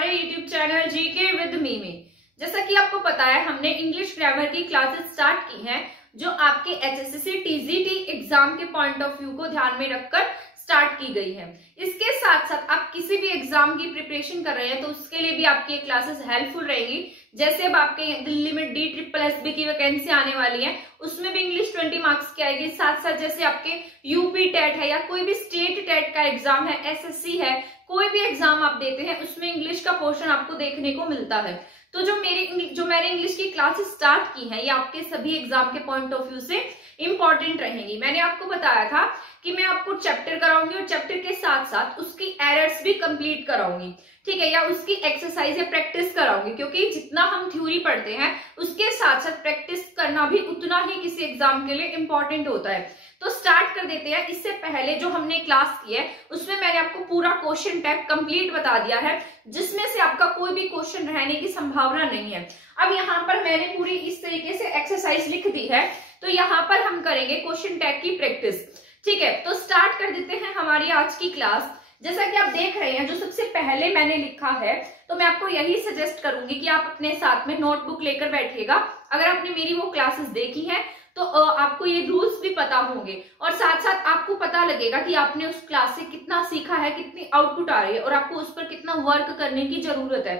हमारे YouTube channel GK with me में। जैसा कि आपको पता है, हमने इंग्लिश ग्रामर की क्लासेस स्टार्ट की हैं जो आपके एचएसएससी टीजीटी एग्जाम के पॉइंट ऑफ व्यू को ध्यान में रखकर स्टार्ट की गई है। इसके साथ साथ आप किसी भी एग्जाम की प्रिपरेशन कर रहे हैं तो उसके लिए भी आपकी क्लासेस हेल्पफुल रहेंगी। जैसे अब आपके दिल्ली में DSSB की वैकेंसी आने वाली है, उसमें भी इंग्लिश 20 मार्क्स की आएगी। साथ साथ जैसे आपके यूपी टेट है या कोई भी स्टेट टेट का एग्जाम है, एसएससी है, कोई भी एग्जाम आप देते हैं उसमें इंग्लिश का पोर्शन आपको देखने को मिलता है। तो जो मैंने इंग्लिश की क्लासेस स्टार्ट की हैं, ये आपके सभी एग्जाम के पॉइंट ऑफ व्यू से इंपॉर्टेंट रहेंगी। मैंने आपको बताया था कि मैं आपको चैप्टर कराऊंगी और चैप्टर के साथ साथ उसकी एरर्स भी कंप्लीट कराऊंगी, ठीक है, या उसकी एक्सरसाइज या प्रैक्टिस कराऊंगी, क्योंकि जितना हम थ्योरी पढ़ते हैं उसके साथ साथ प्रैक्टिस करना भी उतना ही किसी एग्जाम के लिए इंपॉर्टेंट होता है। तो स्टार्ट कर देते हैं। इससे पहले जो हमने क्लास की है उसमें मैंने आपको पूरा क्वेश्चन टैग कंप्लीट बता दिया है, जिसमें से आपका कोई भी क्वेश्चन रहने की संभावना नहीं है। अब यहाँ पर मैंने पूरी इस तरीके से एक्सरसाइज लिख दी है, तो यहाँ पर हम करेंगे क्वेश्चन टैग की प्रैक्टिस, ठीक है। तो स्टार्ट कर देते हैं हमारी आज की क्लास। जैसा कि आप देख रहे हैं, जो सबसे पहले मैंने लिखा है, तो मैं आपको यही सजेस्ट करूंगी कि आप अपने साथ में नोटबुक लेकर बैठिएगा। अगर आपने मेरी वो क्लासेस देखी है तो आपको ये रूल्स भी पता होंगे और साथ साथ आपको पता लगेगा कि आपने उस क्लास से कितना सीखा है, कितनी आउटपुट आ रही है और आपको उस पर कितना वर्क करने की जरूरत है।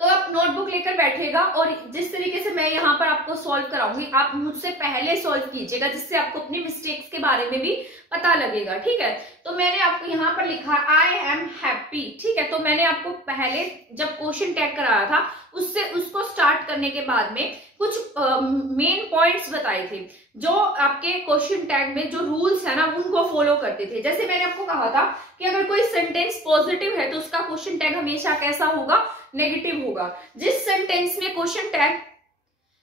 तो आप नोटबुक लेकर बैठेगा और जिस तरीके से मैं यहाँ पर आपको सॉल्व कराऊंगी, आप मुझसे पहले सॉल्व कीजिएगा, जिससे आपको अपनी मिस्टेक्स के बारे में भी पता लगेगा, ठीक है। तो मैंने आपको यहाँ पर लिखा आई एम हैप्पी, ठीक है। तो मैंने आपको पहले जब क्वेश्चन टैग कराया था उसको स्टार्ट करने के बाद में कुछ मेन पॉइंट्स बताए थे जो आपके क्वेश्चन टैग में जो रूल्स है ना उनको फॉलो करते थे। जैसे मैंने आपको कहा था कि अगर कोई सेंटेंस पॉजिटिव है तो उसका क्वेश्चन टैग हमेशा कैसा होगा, नेगेटिव होगा। जिस सेंटेंस में क्वेश्चन टैग,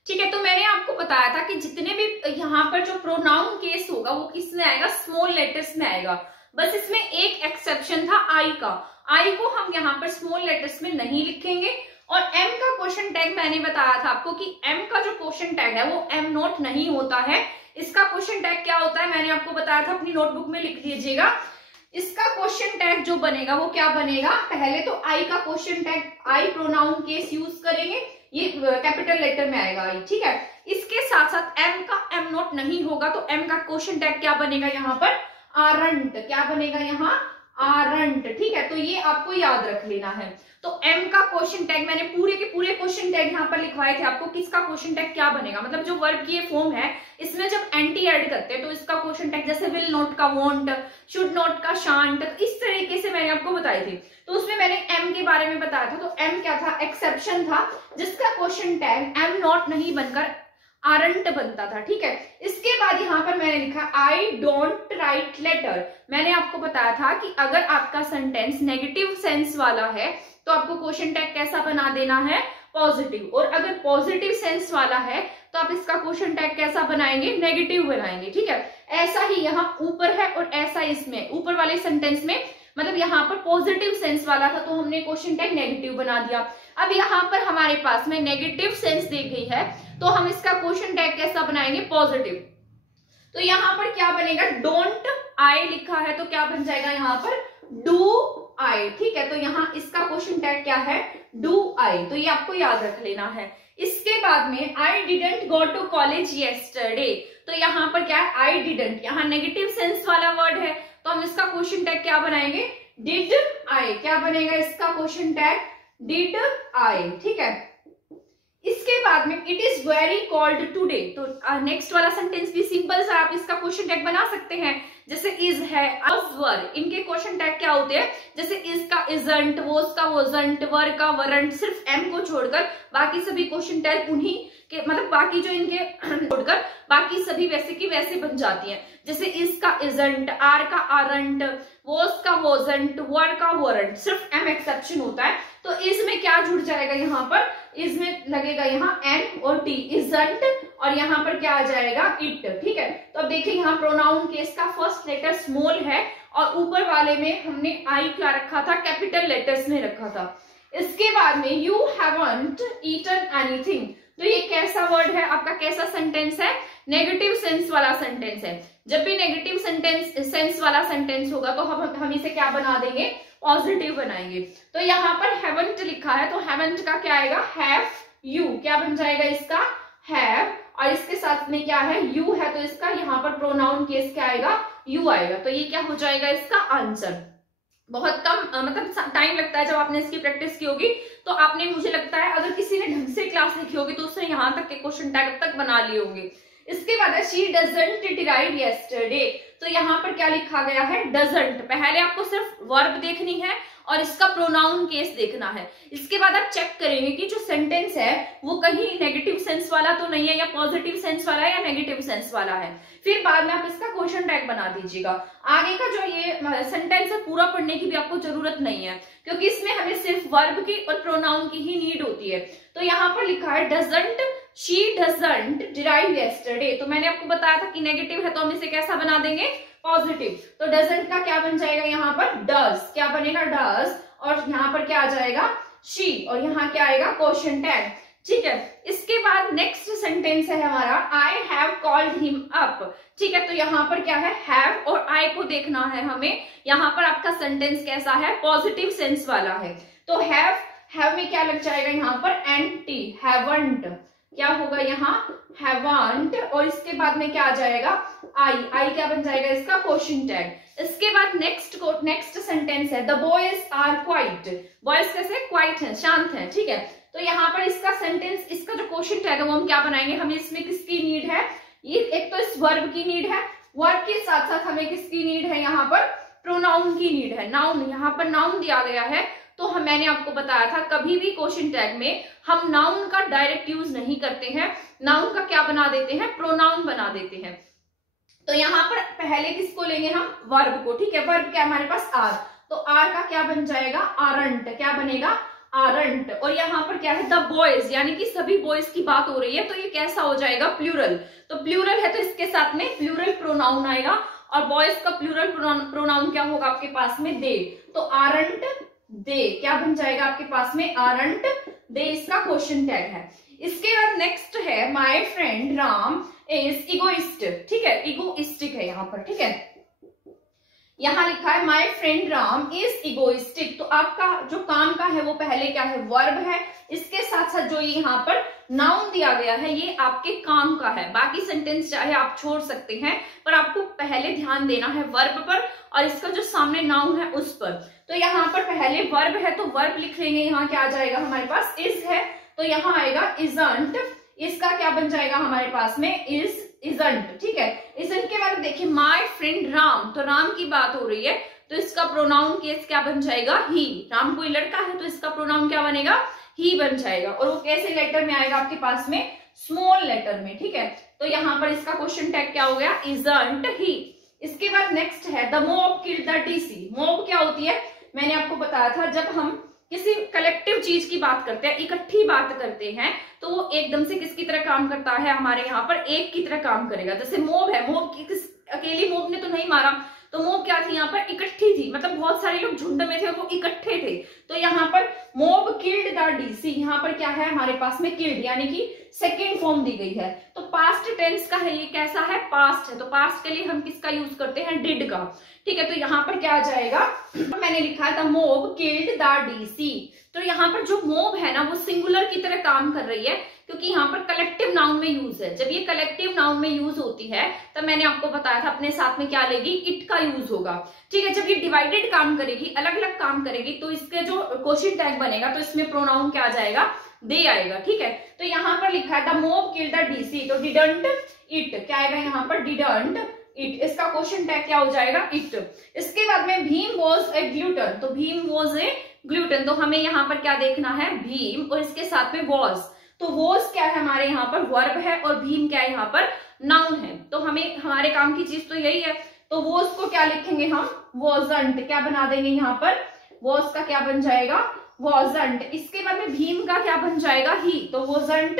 ठीक है, तो मैंने आपको बताया था कि जितने भी यहाँ पर जो प्रोनाउन केस होगा वो किस में आएगा, स्मॉल लेटर्स में आएगा। बस इसमें एक एक्सेप्शन था आई का। आई को हम यहाँ पर स्मॉल लेटर्स में नहीं लिखेंगे। और एम का क्वेश्चन टैग मैंने बताया था आपको कि एम का जो क्वेश्चन टैग है वो एम नॉट नहीं होता है। इसका क्वेश्चन टैग क्या होता है मैंने आपको बताया था, अपनी नोटबुक में लिख लीजिएगा। इसका क्वेश्चन टैग जो बनेगा वो क्या बनेगा, पहले तो आई का क्वेश्चन टैग, आई प्रोनाउन केस यूज करेंगे, ये कैपिटल लेटर में आएगा आई, ठीक है। इसके साथ साथ एम का एम नॉट नहीं होगा तो एम का क्वेश्चन टैग क्या बनेगा यहाँ पर, आरंट, क्या बनेगा यहाँ, आरंट, ठीक है। तो ये आपको याद रख लेना है। तो एम का क्वेश्चन टैग मैंने पूरे के पूरे क्वेश्चन टैग यहाँ पर लिखवाए थे आपको, किसका क्वेश्चन टैग क्या बनेगा, मतलब जो वर्ब की ये फॉर्म है इसमें जब एंटी ऐड करते हैं तो इसका क्वेश्चन टैग जैसे विल नॉट का वॉन्ट, शुड नॉट का शांट, इस तरीके से मैंने आपको बताए थे। तो उसमें मैंने एम के बारे में बताया था। तो एम क्या था, एक्सेप्शन था, जिसका क्वेश्चन टैग एम नॉट नहीं बनकर आरंट बनता था, ठीक है। इसके बाद यहाँ पर मैंने लिखा आई डोंट राइट लेटर। मैंने आपको बताया था कि अगर आपका सेंटेंस नेगेटिव सेंस वाला है तो आपको क्वेश्चन टैग कैसा बना देना है, पॉजिटिव, और अगर पॉजिटिव सेंस वाला है तो आप इसका क्वेश्चन टैग कैसा बनाएंगे, नेगेटिव बनाएंगे, ठीक है। ऐसा ही यहाँ ऊपर है और ऐसा इसमें ऊपर वाले सेंटेंस में, मतलब यहाँ पर पॉजिटिव सेंस वाला था तो हमने क्वेश्चन टैग नेगेटिव बना दिया। अब यहाँ पर हमारे पास में नेगेटिव सेंस दी गई है तो हम इसका क्वेश्चन टैग कैसा बनाएंगे, पॉजिटिव। तो यहाँ पर क्या बनेगा, डोंट आई लिखा है तो क्या बन जाएगा यहाँ पर, डू आई, ठीक है। तो यहाँ इसका क्वेश्चन टैग क्या है, डू आई। तो ये आपको याद रख लेना है। इसके बाद में I didn't go to college yesterday. तो यहाँ पर क्या है, आई डिडंट, यहाँ नेगेटिव सेंस वाला वर्ड है तो हम इसका क्वेश्चन टैग क्या बनाएंगे, डिड आई। क्या बनेगा इसका क्वेश्चन टैग, डिड आई, ठीक है। इसके बाद में it is very cold today. तो नेक्स्ट वाला सेंटेंस भी सिंपल सा, आप इसका क्वेश्चन टैग बना सकते हैं। जैसे इज है, वर, इनके क्वेश्चन टैग क्या होते हैं, जैसे इज का इजंट, वोज का वोजंट, वर का वरंट, सिर्फ एम को छोड़कर बाकी सभी क्वेश्चन टैग उन्हीं के, मतलब बाकी जो इनके छोड़कर बाकी सभी वैसे की वैसे बन जाती हैं। जैसे इज का इजंट, आर का आरंट, वोज का वोजंट, वर का वरंट, सिर्फ एम एक्सेप्शन होता है। तो इज में क्या जुड़ जाएगा, यहाँ पर इज में लगेगा यहाँ एन और टी, इजंट, और यहाँ पर क्या आ जाएगा, इट, ठीक है। तो अब देखिए यहाँ प्रोनाउन केस का फर्स्ट लेटर स्मॉल है और ऊपर वाले में हमने आई क्या रखा था, कैपिटल लेटर्स में रखा था। इसके बाद में यू हैवंट ईटन एनीथिंग। तो ये कैसा वर्ड है आपका, कैसा सेंटेंस है, नेगेटिव सेंस वाला सेंटेंस है। जब भी नेगेटिव सेंस वाला सेंटेंस होगा तो हम इसे क्या बना देंगे, पॉजिटिव बनाएंगे। तो यहाँ पर हैवंट लिखा है तो हैवंट का क्या आएगा, हैव यू, क्या बन जाएगा इसका, हैव, और इसके साथ में क्या है, यू है, तो इसका यहाँ पर प्रोनाउन केस क्या आएगा, यू आएगा। तो ये क्या हो जाएगा इसका आंसर। बहुत कम मतलब टाइम लगता है जब आपने इसकी प्रैक्टिस की होगी, तो आपने, मुझे लगता है अगर किसी ने ढंग से क्लास लिखी होगी तो उसने यहाँ तक के क्वेश्चन टैग तक बना लिए होंगे। इसके बाद है शी डजंट डिराइव यस्टरडे, तो यहाँ पर क्या लिखा गया है, डजंट। पहले आपको सिर्फ वर्ब देखनी है और इसका प्रोनाउन केस देखना है। इसके बाद आप चेक करेंगे कि जो सेंटेंस है वो कहीं नेगेटिव सेंस वाला तो नहीं है, या पॉजिटिव सेंस वाला है, या नेगेटिव सेंस वाला है। फिर बाद में आप इसका क्वेश्चन टैग बना दीजिएगा। आगे का जो ये सेंटेंस है पूरा पढ़ने की भी आपको जरूरत नहीं है, क्योंकि इसमें हमें सिर्फ वर्ब की और प्रोनाउन की ही नीड होती है। तो यहाँ पर लिखा है doesn't, she doesn't derive yesterday, तो मैंने आपको बताया था कि नेगेटिव है तो हम इसे कैसा बना देंगे, पॉजिटिव। तो डजंट का क्या बन जाएगा यहाँ पर, डज, क्या बनेगा, डज, और यहाँ पर क्या आ जाएगा, शी, और यहाँ क्या आएगा, क्वेश्चन टैग। ठीक है, इसके बाद नेक्स्ट सेंटेंस है हमारा, I have called him up. ठीक है, तो यहाँ पर क्या है, हैव और आई को देखना है हमें। यहाँ पर आपका सेंटेंस कैसा है, पॉजिटिव सेंस वाला है। तो हैव में क्या लग जाएगा यहाँ पर, एंटी, हैवंट, क्या होगा यहाँ, हैवंट, और इसके बाद में क्या आ जाएगा, आई क्या बन जाएगा इसका, क्वेश्चन टैग। इसके बाद नेक्स्ट सेंटेंस है, the boys are quiet, boys कैसे, क्वाइट है, शांत है। ठीक है, तो यहाँ पर इसका सेंटेंस, इसका जो क्वेश्चन टैग है वो हम क्या बनाएंगे, हमें इसमें किसकी नीड है, ये एक तो इस वर्ब की नीड है, वर्ब के साथ साथ हमें किसकी नीड है, यहाँ पर प्रोनाउन की नीड है, नाउन। यहाँ पर नाउन दिया गया है, तो मैंने आपको बताया था कभी भी क्वेश्चन टैग में हम नाउन का डायरेक्ट यूज नहीं करते हैं, नाउन का क्या बना देते हैं, प्रोनाउन बना देते हैं। तो यहाँ पर पहले किसको लेंगे हम, वर्ब को। ठीक है, वर्ब क्या हमारे पास, आर, तो आर का क्या बन जाएगा, आरंट, क्या बनेगा, आरंट, और यहाँ पर क्या है, द बॉयज, यानी कि सभी बॉयज की बात हो रही है, तो ये कैसा हो जाएगा, प्लूरल। तो प्लूरल है तो इसके साथ में प्लूरल प्रोनाउन आएगा, और बॉयज का प्लूरल प्रोनाउन क्या होगा आपके पास में, दे, तो आरंट दे, क्या बन जाएगा आपके पास में, आरंट दे, इसका क्वेश्चन टैग है। इसके बाद नेक्स्ट है, my friend Ram is egoist. ठीक है, इगोइस्टिक है यहाँ पर। ठीक है, यहाँ लिखा है my friend Ram is egoistic, तो आपका जो काम का है वो पहले क्या है, वर्ब है, इसके साथ साथ जो यहाँ पर नाउन दिया गया है ये आपके काम का है। बाकी सेंटेंस चाहे आप छोड़ सकते हैं, पर आपको पहले ध्यान देना है वर्ब पर, और इसका जो सामने नाउन है उस पर। तो यहाँ पर पहले वर्ब है तो वर्ब लिख लेंगे, यहाँ क्या आ जाएगा हमारे पास, इज है, तो यहाँ आएगा इजंट, इसका क्या बन जाएगा हमारे पास में, इजंट। ठीक है, इजंट के बाद देखिए माय फ्रेंड राम, तो राम की बात हो रही है, तो इसका प्रोनाउन केस क्या बन जाएगा, ही। राम कोई लड़का है तो इसका प्रोनाउन क्या बनेगा, ही बन जाएगा, और वो कैसे लेटर में आएगा आपके पास में, स्मॉल लेटर में। ठीक है, तो यहाँ पर इसका क्वेश्चन टैग क्या हो गया, इजंट ही। इसके बाद नेक्स्ट है, the mob killed the DC. Mob क्या होती है, मैंने आपको बताया था, जब हम किसी कलेक्टिव चीज की बात करते हैं, इकट्ठी बात करते हैं, तो वो एकदम से किसकी तरह काम करता है, हमारे यहाँ पर एक की तरह काम करेगा। जैसे मोब है, मोब अकेली मोब ने तो नहीं मारा, तो मोब क्या थी, यहाँ पर इकट्ठी थी, मतलब बहुत सारे लोग झुंड में थे और वो इकट्ठे थे। तो यहाँ पर मोब किल्ड द डीसी, यहाँ पर क्या है हमारे पास में, किल्ड, यानी कि सेकेंड फॉर्म दी गई है। तो पास्ट टेंस का है, ये कैसा है, पास्ट है, तो पास्ट के लिए हम किसका यूज करते हैं, डिड का। ठीक है, तो यहाँ पर क्या आ जाएगा, मैंने लिखा है the mob killed the DC. तो यहाँ पर जो मोब है ना वो सिंगुलर की तरह काम कर रही है, क्योंकि यहाँ पर कलेक्टिव नाउन में यूज है। जब ये कलेक्टिव नाउन में यूज होती है तब मैंने आपको बताया था अपने साथ में क्या लेगी, इट का यूज होगा। ठीक है, जब ये डिवाइडेड काम करेगी, अलग अलग काम करेगी, तो इसके जो क्वेश्चन टैग बनेगा तो इसमें प्रोनाउन क्या आ जाएगा, दे आएगा। ठीक है, तो यहाँ पर लिखा है the mob killed the DC, तो डिडंट इट, क्या आएगा यहाँ पर, डिडंट इट, इसका क्वेश्चन टैग क्या हो जाएगा, इट। इसके बाद में भीम वॉज ए ग्लूटन, तो भीम वॉज ए ग्लूटन, तो हमें यहाँ पर क्या देखना है, भीम, और इसके साथ में वॉज, तो वॉज क्या है हमारे यहाँ पर, वर्ब है, और भीम क्या है यहाँ पर, नाउन है। तो हमें हमारे काम की चीज तो यही है, तो वॉज को क्या लिखेंगे हम, वॉजंट, क्या बना देंगे यहाँ पर, वॉज का क्या बन जाएगा, वॉजंट। इसके बाद में भीम का क्या बन जाएगा, ही, तो वॉजंट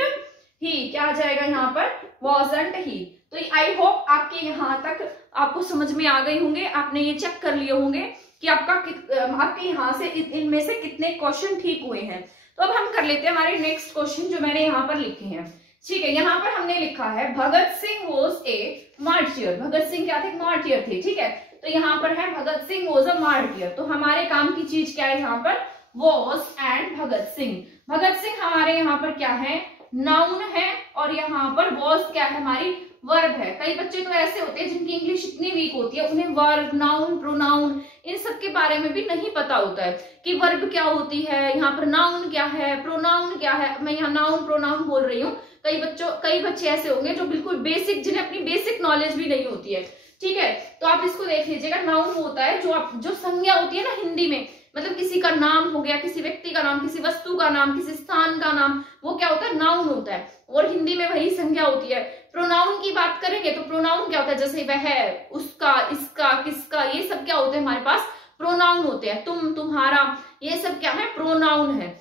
ही, क्या आ जाएगा यहाँ पर, वॉजंट ही। तो आई होप आपके यहाँ तक आपको समझ में आ गए होंगे, आपने ये चेक कर लिए होंगे कि आपके यहाँ से इनमें से कितने क्वेश्चन ठीक हुए हैं। तो अब हम कर लेते हैं हमारे नेक्स्ट क्वेश्चन जो मैंने यहाँ पर लिखे हैं। ठीक है, यहाँ पर हमने लिखा है Bhagat Singh was a martyr. Bhagat Singh क्या थे? मार्टियर थे, ठीक है। तो यहाँ पर है Bhagat Singh was a martyr. तो हमारे काम की चीज क्या है यहाँ पर? Was and Bhagat Singh. भगत सिंह हमारे यहाँ पर क्या है? नाउन है, और यहाँ पर वॉज क्या है? हमारी वर्ब है। कई बच्चे तो ऐसे होते हैं जिनकी इंग्लिश इतनी वीक होती है, उन्हें वर्ब, नाउन, प्रोनाउन इन सब के बारे में भी नहीं पता होता है कि वर्ब क्या होती है, यहाँ पर नाउन क्या है, प्रोनाउन क्या है। मैं यहाँ नाउन प्रोनाउन बोल रही हूँ। कई बच्चे ऐसे होंगे जो बिल्कुल बेसिक, जिन्हें अपनी बेसिक नॉलेज भी नहीं होती है, ठीक है। तो आप इसको देख लीजिएगा। नाउन होता है जो संज्ञा होती है ना हिंदी में, मतलब किसी का नाम हो गया, किसी व्यक्ति का नाम, किसी वस्तु का नाम, किसी स्थान का नाम, वो क्या होता है? नाउन होता है। और हिंदी में वही संज्ञा होती है। प्रोनाउन की बात करेंगे तो प्रोनाउन क्या होता है? जैसे वह, उसका, इसका, किसका, ये सब क्या होते हैं? हमारे पास प्रोनाउन होते हैं। तुम, तुम्हारा, ये सब क्या है? प्रोनाउन है।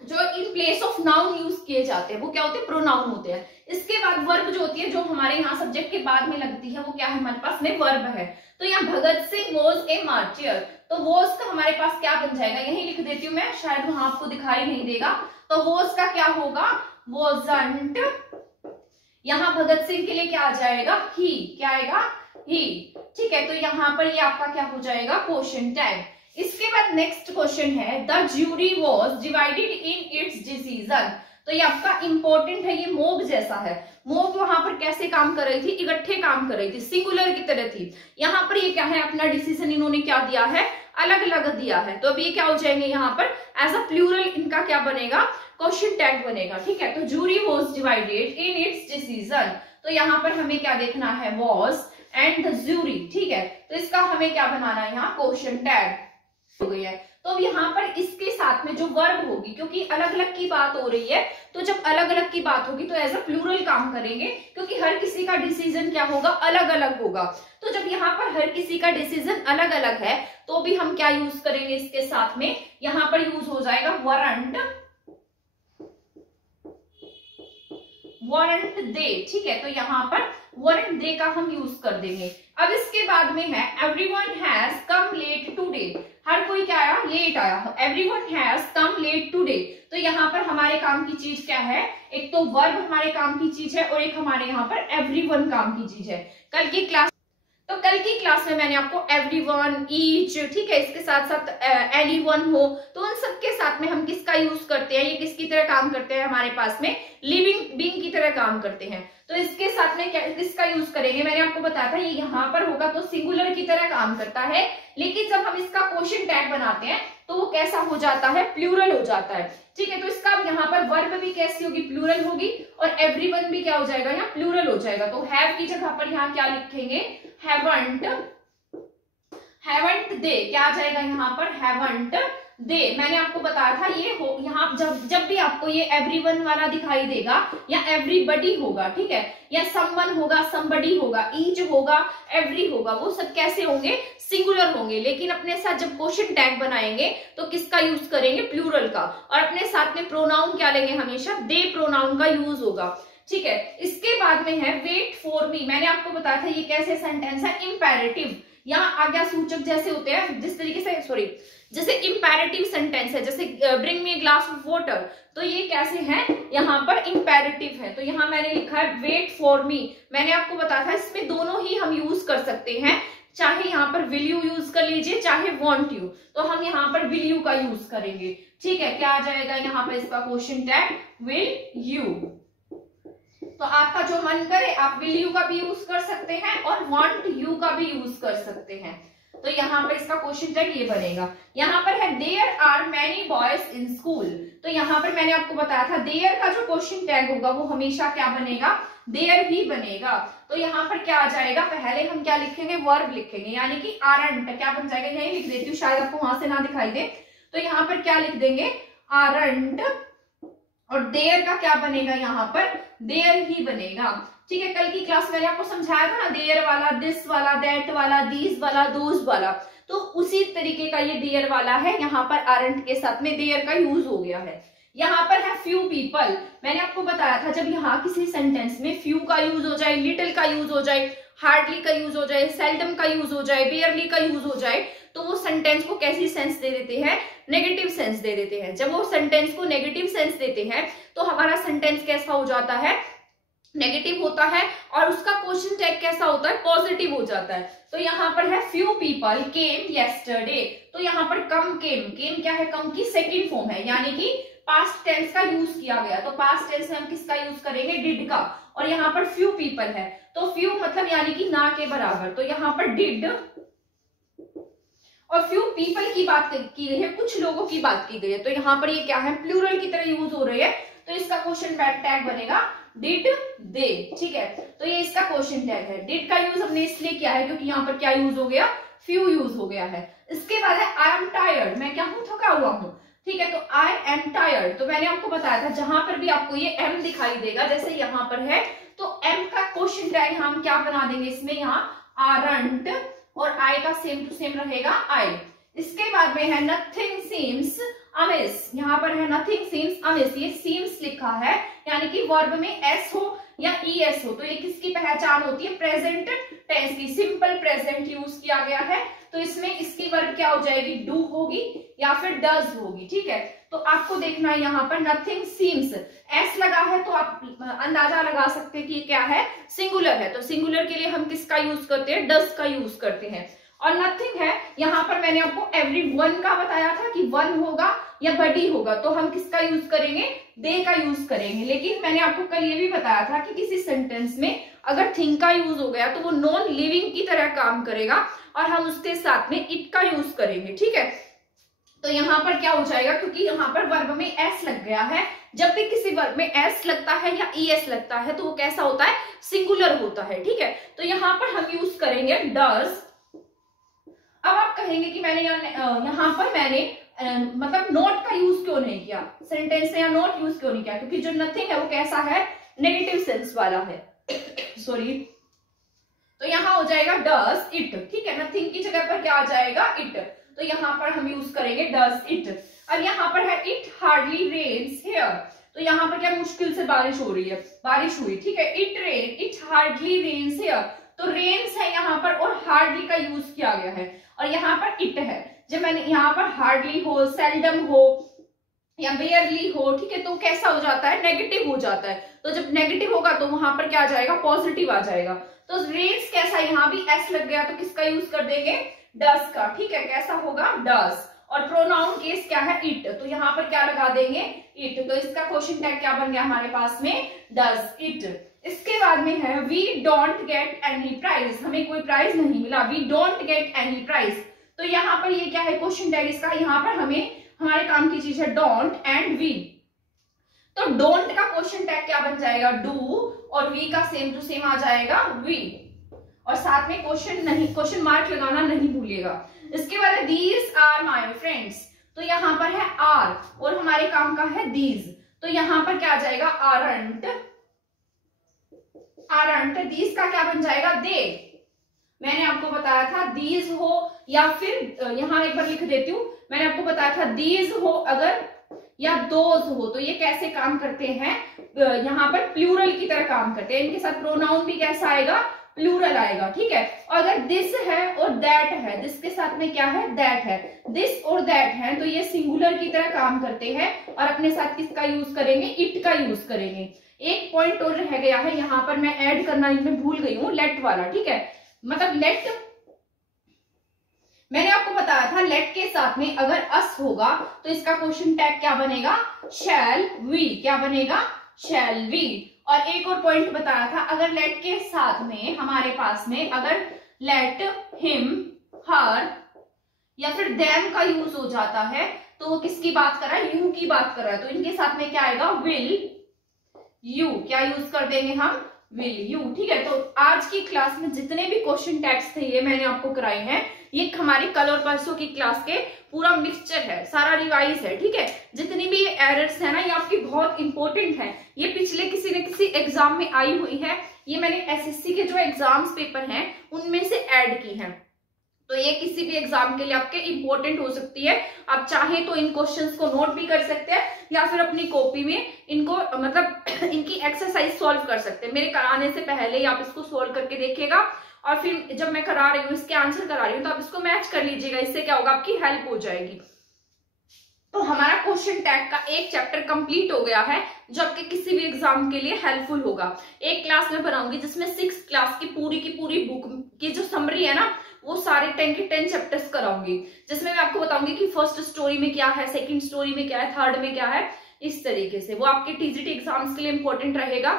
जो in place of noun use किए जाते हैं वो क्या होते हैं? प्रोनाउन होते हैं। इसके बाद वर्ब जो होती है, जो हमारे यहाँ सब्जेक्ट के बाद में लगती है, वो क्या है? हमारे पास में वर्ब है। तो यहाँ Bhagat Singh was a martyr, तो वॉज का हमारे पास क्या बन जाएगा? यही लिख देती हूँ मैं, शायद वहां आपको दिखाई नहीं देगा। तो वॉज का क्या होगा? वॉजंट। यहाँ भगत सिंह के लिए क्या आ जाएगा? ही। क्या आएगा? ही, ठीक है। तो यहाँ पर ये आपका क्या हो जाएगा? Question tag. इसके बाद नेक्स्ट क्वेश्चन है, the jury was divided in its decision. तो ये आपका इंपॉर्टेंट है, ये मोब जैसा है। मोब वहां पर कैसे काम कर रही थी? इकट्ठे काम कर रही थी, सिंगुलर की तरह थी। यहाँ पर ये क्या है? अपना डिसीजन इन्होंने क्या दिया है? अलग अलग दिया है। तो अब ये क्या हो जाएंगे? यहाँ पर एज अ प्लूरल इनका क्या बनेगा? क्वेश्चन टैग बनेगा, ठीक है। तो jury was divided in its decision. तो यहाँ पर हमें क्या देखना है? वॉज एंड द ज्यूरी, ठीक है। तो इसका हमें क्या बनाना है? यहाँ क्वेश्चन टैग हो गई है। तो अब यहाँ पर इसके साथ में जो वर्ब होगी, क्योंकि अलग अलग की बात हो रही है, तो जब अलग अलग की बात होगी तो एज अ प्लूरल काम करेंगे, क्योंकि हर किसी का डिसीजन क्या होगा? अलग अलग होगा। तो जब यहाँ पर हर किसी का डिसीजन अलग अलग है, तो भी हम क्या यूज करेंगे इसके साथ में? यहाँ पर यूज हो जाएगा वरंट, वरंट दे, ठीक है। तो यहाँ पर वरंट दे का हम यूज कर देंगे। अब इसके बाद में है everyone has come late today. हर कोई क्या आया? लेट आया। Everyone has come late today. तो यहाँ पर हमारे काम की चीज क्या है? एक तो वर्ब हमारे काम की चीज है, और एक हमारे यहाँ पर एवरीवन काम की चीज है। कल की क्लास में मैंने आपको एवरीवन, ईच, ठीक है, इसके साथ साथ एनीवन हो, तो उन सब के साथ में हम किसका यूज करते हैं? ये किसकी तरह काम करते हैं? हमारे पास में लिविंग बीइंग की तरह काम करते हैं। तो इसके साथ में किसका यूज करेंगे? मैंने आपको बताया था ये यहाँ पर होगा तो सिंगुलर की तरह काम करता है, लेकिन जब हम इसका क्वेश्चन टैग बनाते हैं तो वो कैसा हो जाता है? प्लूरल हो जाता है, ठीक है। तो इसका यहाँ पर वर्ब भी कैसी होगी? प्लूरल होगी, और एवरीवन भी क्या हो जाएगा? यहाँ प्लूरल हो जाएगा। तो हैव की जगह पर यहाँ क्या लिखेंगे? हैवंट, हैवंट दे। क्या आ जाएगा यहाँ पर? हैवंट दे। मैंने आपको बताया था ये हो, यहाँ जब भी आपको ये एवरीवन वाला दिखाई देगा, या एवरीबडी होगा, ठीक है, या समवन होगा, समबडी होगा, ईच होगा, एवरी होगा, वो सब कैसे होंगे? सिंगुलर होंगे। लेकिन अपने साथ जब क्वेश्चन टैग बनाएंगे तो किसका यूज करेंगे? प्लूरल का। और अपने साथ में प्रोनाउन क्या लेंगे? हमेशा दे प्रोनाउन का यूज होगा, ठीक है। इसके बाद में है वेट फॉर मी। मैंने आपको बताया था ये कैसे सेंटेंस है? इंपेरेटिव। यहाँ आज्ञा सूचक जैसे होते हैं, जिस तरीके से जैसे इंपेरेटिव सेंटेंस है, जैसे bring me glass of water, तो ये कैसे है? यहाँ पर इंपेरेटिव है। तो यहाँ मैंने लिखा है वेट फॉर मी। मैंने आपको बताया था इसमें दोनों ही हम यूज कर सकते हैं, चाहे यहाँ पर विल यू यूज कर लीजिए, चाहे वॉन्ट यू। तो हम यहाँ पर विल यू का यूज करेंगे, ठीक है। क्या आ जाएगा यहाँ पर इसका क्वेश्चन टैग? Will you. तो आपका जो मन करे आप विल यू का भी यूज कर सकते हैं और वांट यू का भी यूज कर सकते हैं। तो यहाँ पर इसका क्वेश्चन टैग ये बनेगा। यहाँ पर है there are many boys in school. तो यहाँ पर मैंने आपको बताया था देयर का जो क्वेश्चन टैग होगा वो हमेशा क्या बनेगा? देयर ही बनेगा। तो यहाँ पर क्या आ जाएगा? पहले हम क्या लिखेंगे? वर्ब लिखेंगे, यानी कि आरंट। क्या बन जाएगा? यही लिख देती हूँ, शायद आपको वहां से ना दिखाई दे। तो यहाँ पर क्या लिख देंगे? आरंट। और देयर का क्या बनेगा? यहाँ पर देयर ही बनेगा, ठीक है। कल की क्लास मैंने आपको समझाया था ना, देयर वाला, दिस वाला, दैट वाला, दीज वाला, दोज वाला, तो उसी तरीके का ये देयर वाला है। यहाँ पर आरंट के साथ में देयर का यूज हो गया है। यहाँ पर है फ्यू पीपल। मैंने आपको बताया था जब यहाँ किसी सेंटेंस में फ्यू का यूज हो जाए, लिटिल का यूज हो जाए, हार्डली का यूज हो जाए, सेल्डम का यूज हो जाए, बेयरली का यूज हो जाए, तो वो सेंटेंस को कैसी सेंस दे देते हैं? नेगेटिव सेंस दे देते हैं। जब वो सेंटेंस को नेगेटिव सेंस देते हैं तो हमारा सेंटेंस कैसा हो जाता है? नेगेटिव होता है और उसका क्वेश्चन टैग कैसा होता है, पॉजिटिव हो जाता है। तो यहाँ पर है फ्यू पीपल केम येस्टरडे, तो यहाँ पर कम केम, केम क्या है, कम की सेकंड फॉर्म है, यानी कि पास्ट टेंस का यूज किया गया। तो पास्ट टेंस में हम किसका यूज करेंगे, डिड का। और यहाँ पर फ्यू पीपल है, तो फ्यू मतलब यानी कि ना के बराबर, तो यहाँ पर डिड और फ्यू पीपल की बात की गई है, कुछ लोगों की बात की गई है। तो यहाँ पर ये क्या है, प्लूरल की तरह यूज हो रही है, तो इसका क्वेश्चन टैग बनेगा डिड दे। ठीक है, तो ये इसका क्वेश्चन टैग है। डिड का यूज हमने इसलिए किया है क्योंकि यहाँ पर क्या यूज हो गया, फ्यू यूज हो गया है। इसके बाद है आई एम टायर्ड, मैं क्या हूं, थका हुआ हूं। ठीक है, तो आई एम टायर्ड, तो मैंने आपको बताया था जहां पर भी आपको ये एम दिखाई देगा, जैसे यहाँ पर है, तो एम का क्वेश्चन टैग हम क्या बना देंगे इसमें, यहाँ आरंट, और आई का सेम टू सेम रहेगा आई। इसके बाद में है नथिंग सीम्स अमिस, यहाँ पर है नथिंग सीम्स अमिस, ये सीम्स लिखा है, यानी कि वर्ब में एस हो या ईएस हो, तो ये किसकी पहचान होती है, प्रेजेंट टेंस की, सिंपल प्रेजेंट यूज किया गया है। तो इसमें इसकी वर्ब क्या हो जाएगी, डू होगी या फिर डज होगी। ठीक है, तो आपको देखना है यहाँ पर नथिंग सीम्स, एस लगा है तो आप अंदाजा लगा सकते हैं कि क्या है, सिंगुलर है। तो सिंगुलर के लिए हम किसका यूज करते हैं, डज का यूज करते हैं। और नथिंग है, यहाँ पर मैंने आपको एवरी वन का बताया था कि वन होगा या बडी होगा, तो हम किसका यूज करेंगे, दे का यूज करेंगे। लेकिन मैंने आपको कल ये भी बताया था कि किसी सेंटेंस में अगर थिंग का यूज हो गया तो वो नॉन लिविंग की तरह काम करेगा और हम उसके साथ में इट का यूज करेंगे। ठीक है, तो यहाँ पर क्या हो जाएगा, क्योंकि यहाँ पर वर्ब में एस लग गया है, जब भी किसी वर्ब में एस लगता है या ईएस लगता है तो वो कैसा होता है, सिंगुलर होता है। ठीक है, तो यहाँ पर हम यूज करेंगे डज। अब आप कहेंगे कि मैंने यहाँ पर मैंने मतलब नोट का यूज क्यों नहीं किया, सेंटेंस में या नोट यूज क्यों नहीं किया, क्योंकि जो नथिंग है वो कैसा है, नेगेटिव सेंस वाला है सॉरी। तो यहाँ हो जाएगा डज इट। ठीक है, नथिंग की जगह पर क्या आ जाएगा, इट, तो यहाँ पर हम यूज करेंगे डज इट। अब यहाँ पर है इट हार्डली रेन्स हियर, तो यहाँ पर क्या मुश्किल से बारिश हो रही है, बारिश हुई। ठीक है, इट हार्डली रेन्स हियर, तो रेन्स है यहाँ पर और हार्डली का यूज किया गया है, और यहाँ पर इट है। जब मैंने यहाँ पर हार्डली हो, सेल्डम हो या बेयरली हो, ठीक है, तो कैसा हो जाता है, नेगेटिव हो जाता है। तो जब नेगेटिव होगा तो वहां पर क्या आ जाएगा, पॉजिटिव आ जाएगा। तो रेन्स कैसा, यहाँ भी एस लग गया तो किसका यूज कर देंगे, डस का। ठीक है, कैसा होगा, डस। और प्रोनाउन केस क्या है, इट, तो यहाँ पर क्या लगा देंगे, इट। तो इसका क्वेश्चन टैग क्या बन गया हमारे पास में, डस इट। इसके बाद में है we don't get any prize, हमें कोई प्राइज नहीं मिला, we don't get any prize. तो यहाँ पर ये क्या है, क्वेश्चन टैग इसका, यहाँ पर हमें हमारे काम की चीज है डोंट एंड वी। तो डोंट का क्वेश्चन टैग क्या बन जाएगा, डू, और वी का सेम टू सेम आ जाएगा वी, और साथ में क्वेश्चन मार्क लगाना नहीं भूलिएगा। इसके बाद है दीज आर माय फ्रेंड्स, तो यहाँ पर है आर और हमारे काम का है दीज, तो यहाँ पर क्या आ जाएगा, आरंट, आरंट। दीज का क्या बन जाएगा, दे। मैंने आपको बताया था दीज हो या फिर यहाँ एक बार लिख देती हूँ, मैंने आपको बताया था दीज हो अगर या दोज हो तो ये कैसे काम करते हैं, यहाँ पर प्लूरल की तरह काम करते हैं, इनके साथ प्रोनाउन भी कैसा आएगा, प्लूरल आएगा। ठीक है, और अगर दिस है और दैट है, दिस के साथ में क्या है, दैट है, दिस और दैट है, तो ये सिंगुलर की तरह काम करते हैं और अपने साथ किसका यूज करेंगे, इट का यूज करेंगे। एक पॉइंट और रह गया है, यहाँ पर मैं ऐड करना इनमें भूल गई हूँ, लेट वाला। ठीक है, मतलब लेट, मैंने आपको बताया था लेट के साथ में अगर अस होगा तो इसका क्वेश्चन टैग क्या बनेगा, शैल वी, क्या बनेगा, शैल वी। और एक और पॉइंट बताया था, अगर लेट के साथ में हमारे पास में अगर लेट, हिम, हर या फिर देम का यूज हो जाता है तो वो किसकी बात कर रहा है, यू की बात कर रहा है, तो इनके साथ में क्या आएगा, विल यू, क्या यूज कर देंगे हम, विल यू। ठीक है, तो आज की क्लास में जितने भी क्वेश्चन टैग्स थे ये मैंने आपको कराए हैं, ये हमारी कल और परसों की क्लास के पूरा मिक्सचर है, सारा रिवाइज है। ठीक है, जितनी भी एरर्स है ना ये आपकी बहुत इंपॉर्टेंट है, ये पिछले किसी न किसी एग्जाम में आई हुई है, ये मैंने एसएससी के जो एग्जाम्स पेपर हैं उनमें से ऐड की हैं, तो ये किसी भी एग्जाम के लिए आपके इंपॉर्टेंट हो सकती है। आप चाहें तो इन क्वेश्चंस को नोट भी कर सकते हैं या फिर अपनी कॉपी में इनको मतलब इनकी एक्सरसाइज सॉल्व कर सकते हैं। मेरे कराने से पहले ही आप इसको सॉल्व करके देखिएगा और फिर जब मैं करा रही हूँ इसके आंसर करा रही हूँ तो आप इसको मैच कर लीजिएगा, इससे क्या होगा, आपकी हेल्प हो जाएगी। तो हमारा क्वेश्चन टैग का एक चैप्टर कंप्लीट हो गया है, जो आपके किसी भी एग्जाम के लिए हेल्पफुल होगा। एक क्लास में बनाऊंगी जिसमें 6 क्लास की पूरी बुक की जो समरी है ना, वो सारे 10 के 10 चैप्टर्स कराऊंगी, जिसमें मैं आपको बताऊंगी कि फर्स्ट स्टोरी में क्या है, सेकंड स्टोरी में क्या है, थर्ड में क्या है। इस तरीके से वो आपके टीजीटी एग्जाम्स के लिए इंपॉर्टेंट रहेगा,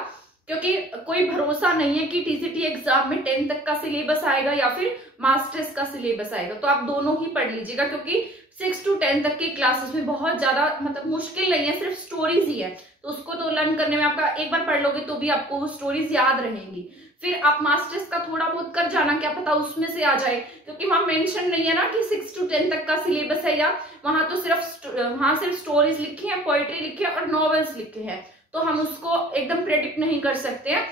क्योंकि कोई भरोसा नहीं है कि टीजीटी एग्जाम में 10 तक का सिलेबस आएगा या फिर मास्टर्स का सिलेबस आएगा। तो आप दोनों ही पढ़ लीजिएगा, क्योंकि 6 to 10 तक की क्लासेस में बहुत ज्यादा मतलब मुश्किल नहीं है, सिर्फ स्टोरीज ही है। तो उसको तो लर्न करने में आपका एक बार पढ़ लोगे तो भी आपको वो स्टोरीज याद रहेंगी। फिर आप मास्टर्स का थोड़ा बहुत कर जाना, क्या पता उसमें से आ जाए, क्योंकि वहां मेंशन नहीं है ना कि 6 to 10 तक का सिलेबस है, या वहां तो सिर्फ स्टोरीज लिखी है, पोएट्री लिखी है और नॉवेल्स लिखे हैं। तो हम उसको एकदम प्रेडिक्ट नहीं कर सकते हैं।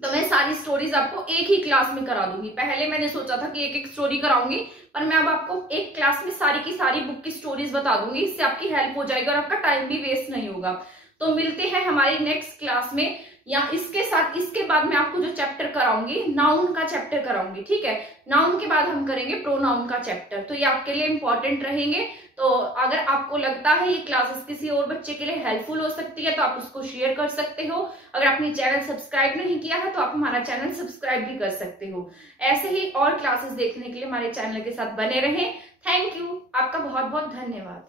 तो मैं सारी स्टोरीज आपको एक ही क्लास में करा दूंगी। पहले मैंने सोचा था कि एक एक स्टोरी कराऊंगी, पर मैं अब आपको एक क्लास में सारी की सारी बुक की स्टोरीज बता दूंगी। इससे आपकी हेल्प हो जाएगी और आपका टाइम भी वेस्ट नहीं होगा। तो मिलते हैं हमारी नेक्स्ट क्लास में, या इसके साथ इसके बाद मैं आपको जो चैप्टर कराऊंगी, नाउन का चैप्टर कराऊंगी, ठीक है। नाउन के बाद हम करेंगे प्रोनाउन का चैप्टर। तो ये आपके लिए इंपॉर्टेंट रहेंगे। तो अगर आपको लगता है ये क्लासेस किसी और बच्चे के लिए हेल्पफुल हो सकती है, तो आप उसको शेयर कर सकते हो। अगर आपने चैनल सब्सक्राइब नहीं किया है तो आप हमारा चैनल सब्सक्राइब भी कर सकते हो। ऐसे ही और क्लासेस देखने के लिए हमारे चैनल के साथ बने रहें। थैंक यू, आपका बहुत बहुत धन्यवाद।